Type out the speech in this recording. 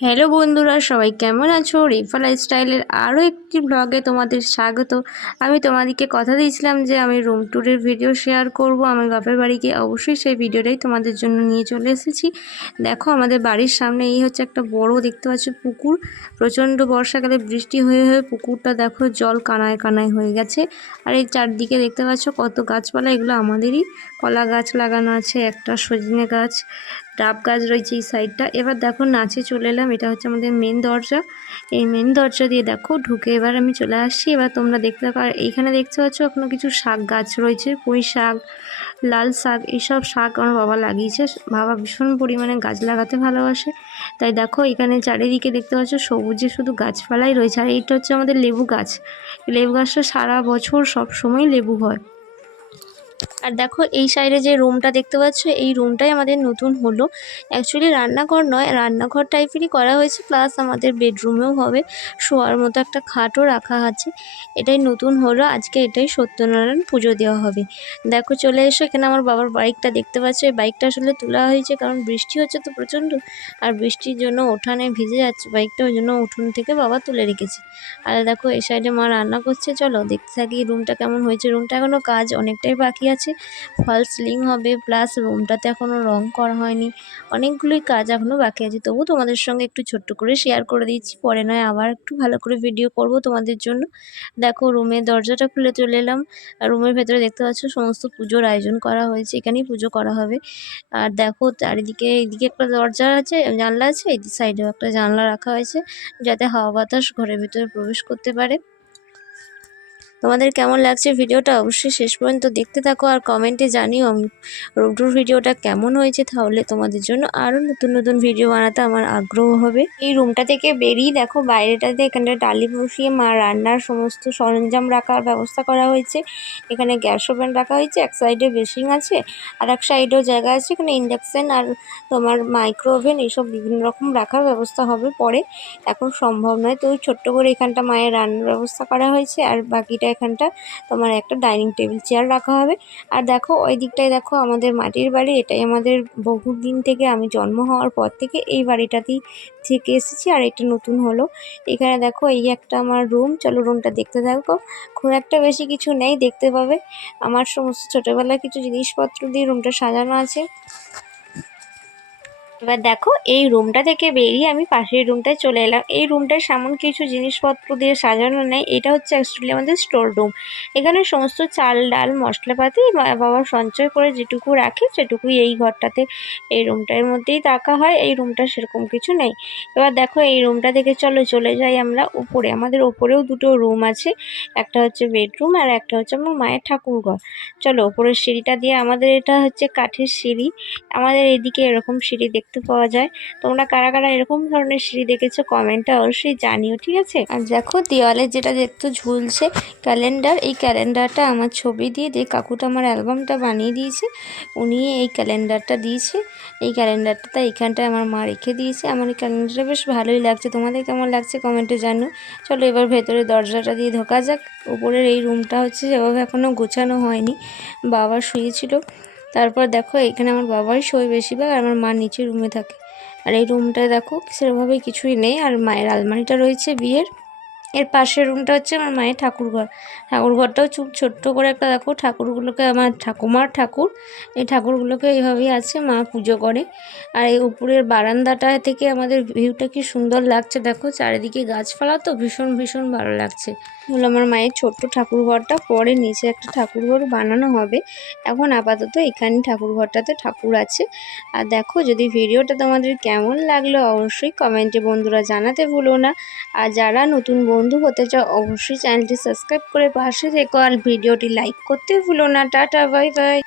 Hello বন্ধুরা, সবাই কেমন আছো? রিফা লাইফস্টাইলের আরও একটি ব্লগে তোমাদের স্বাগত। আমি তোমাদেরকে কথা দিয়েছিলাম যে আমি রুম ট্যুরের ভিডিও শেয়ার করব। আমার বাপের বাড়িকে অবশ্যই সেই ভিডিওটাই তোমাদের জন্য নিয়ে চলে এসেছি। দেখো, আমাদের বাড়ির সামনে এই হচ্ছে একটা বড় দেখতে পাচ্ছ পুকুর। প্রচণ্ড বর্ষাকালে বৃষ্টি হয়ে হয়ে পুকুরটা দেখো জল কানায় কানায় হয়ে গেছে। আর এই চারদিকে দেখতে পাচ্ছ কত গাছপালা, এগুলো আমাদেরই। কলা গাছ লাগানো আছে, একটা সজনে গাছ ডাব গাছ রয়েছে এই সাইডটা। এবার দেখো, নাচে চলে এলাম। এটা হচ্ছে আমাদের মেন দরজা। এই মেন দরজা দিয়ে দেখো, ঢুকে এবার আমি চলে আসছি। এবার তোমরা দেখতে পাবো আর এইখানে দেখতে পাচ্ছ, এখনও কিছু শাক গাছ রয়েছে। পুঁই শাক, লাল শাক এইসব শাক আমার বাবা লাগিয়েছে। বাবা ভীষণ পরিমাণে গাছ লাগাতে ভালোবাসে। তাই দেখো, এখানে চারিদিকে দেখতে পাচ্ছ, সবুজে শুধু গাছপালাই রয়েছে। আর এইটা হচ্ছে আমাদের লেবু গাছ। লেবু গাছটা সারা বছর সব সময় লেবু হয়। আর দেখো এই সাইডে যে রুমটা দেখতে পাচ্ছ, এই রুমটাই আমাদের নতুন হলো। অ্যাকচুয়ালি রান্নাঘর নয়, রান্নাঘর টাইপেরই করা হয়েছে প্লাস আমাদের বেডরুমেও হবে। শোয়ার মতো একটা খাটও রাখা আছে, এটাই নতুন হলো, আজকে এটাই সত্যনারায়ণ পুজো দেওয়া হবে। দেখো চলে এসো, এখানে আমার বাবার বাইকটা দেখতে পাচ্ছ, এই বাইকটা আসলে তোলা হয়েছে কারণ বৃষ্টি হচ্ছে তো প্রচণ্ড, আর বৃষ্টির জন্য ওঠানে ভিজে যাচ্ছে, বাইকটা ওই জন্য উঠোন থেকে বাবা তুলে রেখেছে। আর দেখো এই সাইডে মা রান্না করছে, চলো দেখতে থাকি রুমটা কেমন হয়েছে, রুমটা এখনও কাজ অনেকটাই বাকি আছে। ফল সিলিং হবে, প্লাস রুমটাতে এখনও রং করা হয়নি। অনেকগুলোই কাজ এখনও বাকি আছে। তবু তোমাদের সঙ্গে একটু ছোট্ট করে শেয়ার করে দিচ্ছি। পরে নয়, আবার একটু ভালো করে ভিডিও করব তোমাদের জন্য। দেখো, রুমের দরজাটা খুলে চলে এলাম। আর রুমের ভেতরে দেখতে পাচ্ছ, সমস্ত পুজোর আয়োজন করা হয়েছে। এখানেই পুজো করা হবে। আর দেখো, চারিদিকে এইদিকে একটা দরজা আছে, জানলা আছে এই সাইডেও একটা জানলা রাখা হয়েছে, যাতে হাওয়া বাতাস ঘরের ভিতরে প্রবেশ করতে পারে। তোমাদের কেমন লাগছে ভিডিওটা অবশ্যই শেষ পর্যন্ত দেখতে থাকো আর কমেন্টে জানিও আমি রুমটুর ভিডিওটা কেমন হয়েছে তাহলে তোমাদের জন্য আরও নতুন নতুন ভিডিও বানাতে আমার আগ্রহ হবে। এই রুমটা থেকে বেরিয়ে দেখো বাইরেটাতে এখানে ডালি বসিয়ে মা রান্নার সমস্ত সরঞ্জাম রাখার ব্যবস্থা করা হয়েছে। এখানে গ্যাস ওভেন রাখা হয়েছে, এক সাইডে বেসিং আছে আর এক সাইডেও জায়গা আছে। এখানে ইন্ডাকশান আর তোমার মাইক্রো ওভেন এইসব বিভিন্ন রকম রাখার ব্যবস্থা হবে পরে। এখন সম্ভব নয়, তো ছোট্ট করে এখানটা মায়ের রান্নার ব্যবস্থা করা হয়েছে আর বাকিটা এখানটা তোমার একটা ডাইনিং টেবিল চেয়ার রাখা হবে। আর দেখো, ওই দিকটায় দেখো আমাদের মাটির বাড়ি, এটাই আমাদের বহুদিন থেকে আমি জন্ম হওয়ার পর থেকে এই বাড়িটাতেই থেকে এসেছি। আর এটা নতুন হলো। এখানে দেখো, এই একটা আমার রুম। চলো রুমটা দেখতে থাকো। খুব একটা বেশি কিছু নেই, দেখতে পাবে। আমার সমস্ত ছোটোবেলার কিছু জিনিসপত্র দিয়ে রুমটা সাজানো আছে। এবার দেখো, এই রুমটা থেকে বেরিয়ে আমি পাশের রুমটায় চলে এলাম। এই রুমটায় সামন কিছু জিনিসপত্র দিয়ে সাজানো নেই। এটা হচ্ছে অ্যাকচুয়ালি আমাদের স্টোর রুম এখানে সমস্ত চাল, ডাল, মশলাপাতি বাবা সঞ্চয় করে যেটুকু রাখে, সেটুকুই এই ঘরটাতে এই রুমটার মধ্যেই রাখা হয়। এই রুমটা সেরকম কিছু নেই। এবার দেখো, এই রুমটা থেকে চলো, চলে যাই আমরা উপরে। আমাদের ওপরেও দুটো রুম আছে। একটা হচ্ছে বেডরুম আর একটা হচ্ছে আমার মায়ের ঠাকুর ঘর। চলো, ওপরের সিঁড়িটা দিয়ে আমাদের এটা হচ্ছে কাঠের সিঁড়ি। আমাদের এইদিকে এরকম সিঁড়ি দেখ দেখতে পাওয়া যায়। তোমরা কারা কারা এরকম ধরনের সিঁড়ি দেখেছ কমেন্টে অবশ্যই জানিও, ঠিক আছে? আর দেখো, দেওয়ালে যেটা দেখতে ঝুলছে ক্যালেন্ডার এই ক্যালেন্ডারটা আমার ছবি দিয়ে দিয়ে কাকুটা আমার অ্যালবামটা বানিয়ে দিয়েছে। উনি এই ক্যালেন্ডারটা দিয়েছে। এই ক্যালেন্ডারটা এইখানটায় আমার মা রেখে দিয়েছে। আমার এই ক্যালেন্ডারটা বেশ ভালোই লাগছে। তোমাদের কেমন লাগছে কমেন্টে জানো চলো এবার ভেতরে দরজাটা দিয়ে ঢোকা যাক। উপরের এই রুমটা হচ্ছে সেভাবে এখনও গোছানো হয়নি। বাবা শুয়েছিল। তারপর দেখো, এখানে আমার বাবাই শোয় বেশিরভাগ আর আমার মা নিচে রুমে থাকে। আর এই রুমটায় দেখো, সেরকমভাবে কিছুই নেই। আর মায়ের আলমারিটা রয়েছে বিয়ের। এর পাশের রুমটা হচ্ছে আমার মায়ের ঠাকুরঘর ঠাকুরঘরটাও খুব ছোট্ট করে একটা দেখো, ঠাকুরগুলোকে আমার ঠাকুমার ঠাকুর। এই ঠাকুরগুলোকে এইভাবেই আছে, মা পুজো করে। আর এই উপরের বারান্দাটা থেকে আমাদের ভিউটা কি সুন্দর লাগছে, দেখো। চারিদিকে গাছপালা তো ভীষণ ভীষণ ভালো লাগছে। হলো আমার মায়ের ছোট্ট ঠাকুরঘরটা পরে নিচে একটা ঠাকুরঘর বানানো হবে। এখন আপাতত এখানে ঠাকুরঘরটাতে ঠাকুর আছে। আর দেখো, যদি ভিডিওটা তোমাদের কেমন লাগল, অবশ্যই কমেন্টে বন্ধুরা জানাতে ভুলো না। আর যারা নতুন বন্ধু হতে চাও, অবশ্যই চ্যানেলটি সাবস্ক্রাইব করে পাশে থেকো আর ভিডিওটি লাইক করতে ভুলো না। Tata, bye bye.